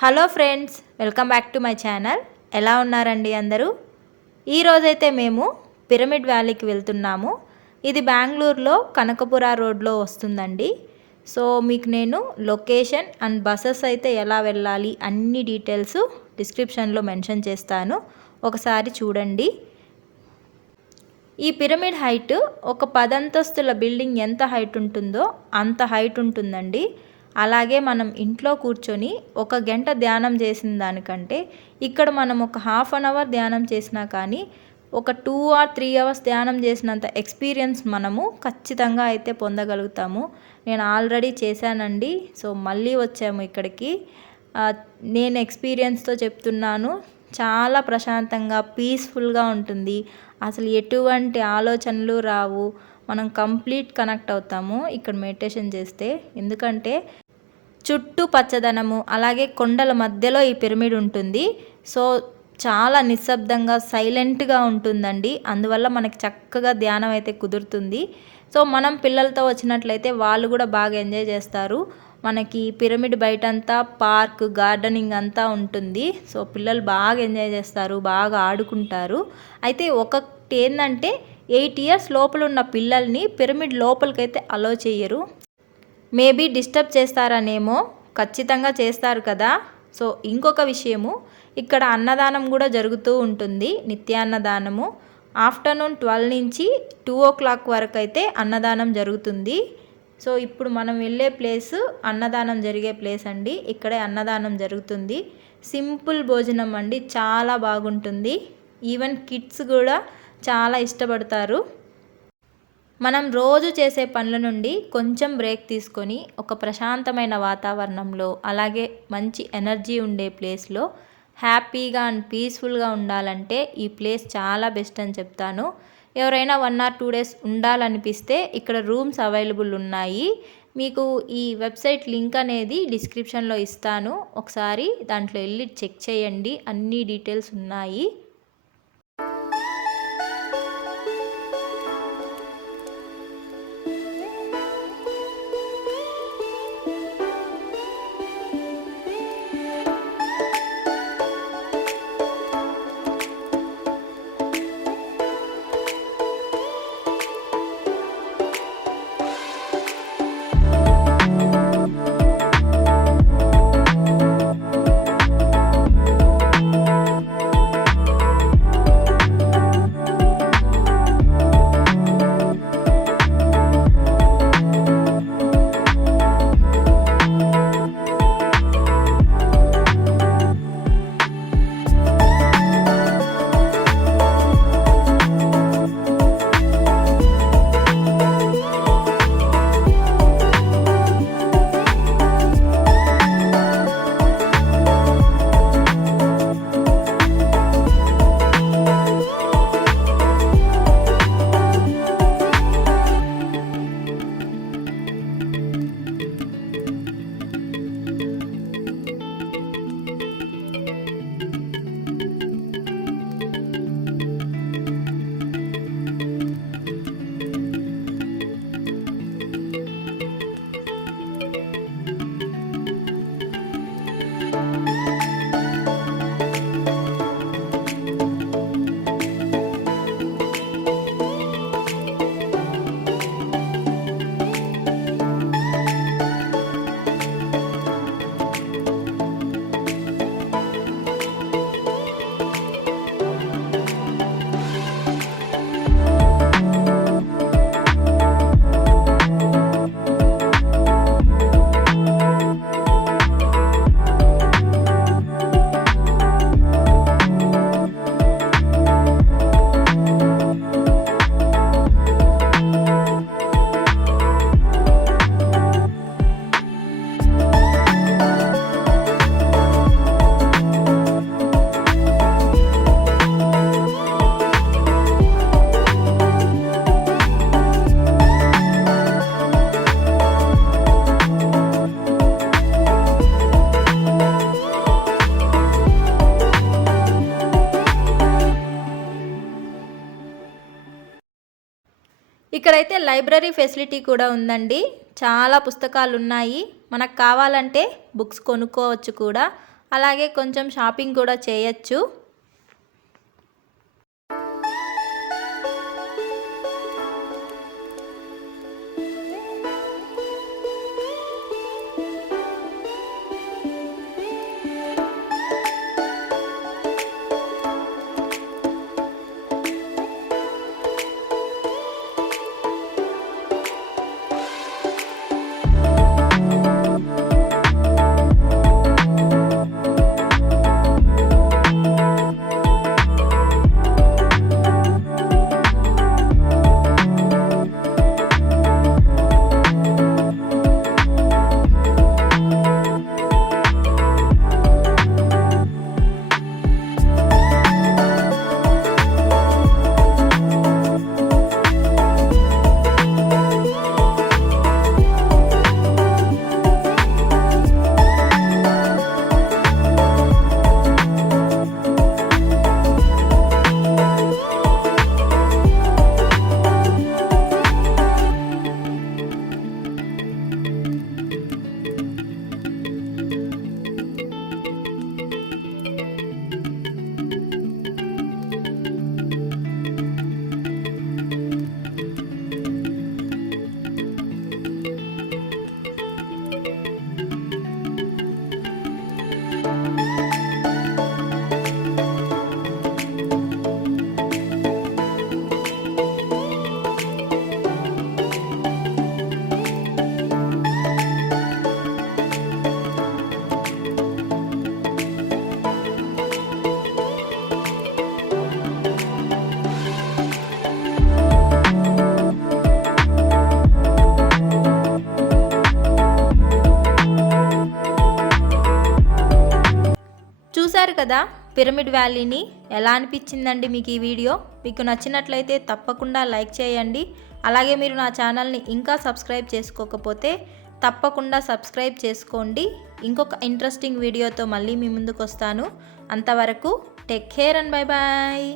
Hello friends, welcome back to my channel. ఎలా ఉన్నారండి అందరూ? ఈరోజైతే మేము పిరమిడ్ వ్యాలీకి వెళ్తున్నాము. ఇది బెంగళూరులో కనకపుర రోడ్లో వస్తుందండి. సో మీకు నేను లొకేషన్ అండ్ బస్సెస్ అయితే ఎలా వెళ్ళాలి అన్ని డీటెయిల్స్ డిస్క్రిప్షన్లో మెన్షన్ చేస్తాను, ఒకసారి చూడండి. ఈ పిరమిడ్ హైట్ ఒక 10 అంతస్తుల బిల్డింగ్ ఎంత హైట్ ఉంటుందో అంత హైట్ ఉంటుందండి. అలాగే మనం ఇంట్లో కూర్చొని 1 గంట ధ్యానం చేసిన దానికంటే ఇక్కడ మనం ఒక హాఫ్ అన్ అవర్ ధ్యానం చేసినా కానీ ఒక 2 ఆర్ 3 అవర్స్ ధ్యానం చేసినంత ఎక్స్పీరియన్స్ మనము ఖచ్చితంగా అయితే పొందగలుగుతాము. నేను ఆల్రెడీ చేశానండి. సో మళ్ళీ వచ్చాము ఇక్కడికి. నేను ఎక్స్పీరియన్స్తో చెప్తున్నాను. చాలా ప్రశాంతంగా పీస్ఫుల్గా ఉంటుంది. అసలు ఎటువంటి ఆలోచనలు రావు. మనం కంప్లీట్ కనెక్ట్ అవుతాము ఇక్కడ మెడిటేషన్ చేస్తే. ఎందుకంటే చుట్టూ పచ్చదనము, అలాగే కొండల మధ్యలో ఈ పిరమిడ్ ఉంటుంది. సో చాలా నిశ్శబ్దంగా సైలెంట్గా ఉంటుందండి. అందువల్ల మనకి చక్కగా ధ్యానం అయితే కుదురుతుంది. సో మనం పిల్లలతో వచ్చినట్లయితే వాళ్ళు కూడా బాగా ఎంజాయ్ చేస్తారు. మనకి పిరమిడ్ బయటంతా పార్క్, గార్డెనింగ్ అంతా ఉంటుంది. సో పిల్లలు బాగా ఎంజాయ్ చేస్తారు, బాగా ఆడుకుంటారు. అయితే ఒకటి ఏంటంటే 8 ఇయర్స్ లోపల ఉన్న పిల్లల్ని పిరమిడ్ లోపలికైతే అలో చేయరు. మేబీ డిస్టర్బ్ చేస్తారనేమో. ఖచ్చితంగా చేస్తారు కదా. సో ఇంకొక విషయము, ఇక్కడ అన్నదానం కూడా జరుగుతూ ఉంటుంది, నిత్యాన్నదానము. ఆఫ్టర్నూన్ 12 నుంచి 2 o'clock వరకు అయితే అన్నదానం జరుగుతుంది. సో ఇప్పుడు మనం వెళ్ళే ప్లేస్ అన్నదానం జరిగే ప్లేస్ అండి. ఇక్కడే అన్నదానం జరుగుతుంది. సింపుల్ భోజనం అండి, చాలా బాగుంటుంది. ఈవెన్ కిడ్స్ కూడా చాలా ఇష్టపడతారు. మనం రోజు చేసే పనుల నుండి కొంచెం బ్రేక్ తీసుకొని ఒక ప్రశాంతమైన వాతావరణంలో, అలాగే మంచి ఎనర్జీ ఉండే ప్లేస్లో హ్యాపీగా అండ్ పీస్ఫుల్గా ఉండాలంటే ఈ ప్లేస్ చాలా బెస్ట్ అని చెప్తాను. ఎవరైనా 1 or 2 days ఉండాలనిపిస్తే ఇక్కడ రూమ్స్ అవైలబుల్ ఉన్నాయి. మీకు ఈ వెబ్సైట్ లింక్ అనేది డిస్క్రిప్షన్లో ఇస్తాను, ఒకసారి దాంట్లో వెళ్ళి చెక్ చేయండి, అన్ని డీటెయిల్స్ ఉన్నాయి. ఇక్కడైతే లైబ్రరీ ఫెసిలిటీ కూడా ఉందండి. చాలా పుస్తకాలు ఉన్నాయి. మనకు కావాలంటే బుక్స్ కొనుక్కోవచ్చు కూడా. అలాగే కొంచెం షాపింగ్ కూడా చేయొచ్చు. చూశారు కదా పిరమిడ్ వ్యాలీని. ఎలా అనిపించిందండి మీకు ఈ వీడియో? మీకు నచ్చినట్లయితే తప్పకుండా లైక్ చేయండి. అలాగే మీరు నా ఛానల్ని ఇంకా సబ్స్క్రైబ్ చేసుకోకపోతే తప్పకుండా సబ్స్క్రైబ్ చేసుకోండి. ఇంకొక ఇంట్రెస్టింగ్ వీడియోతో మళ్ళీ మీ ముందుకు వస్తాను. అంతవరకు take care and bye bye.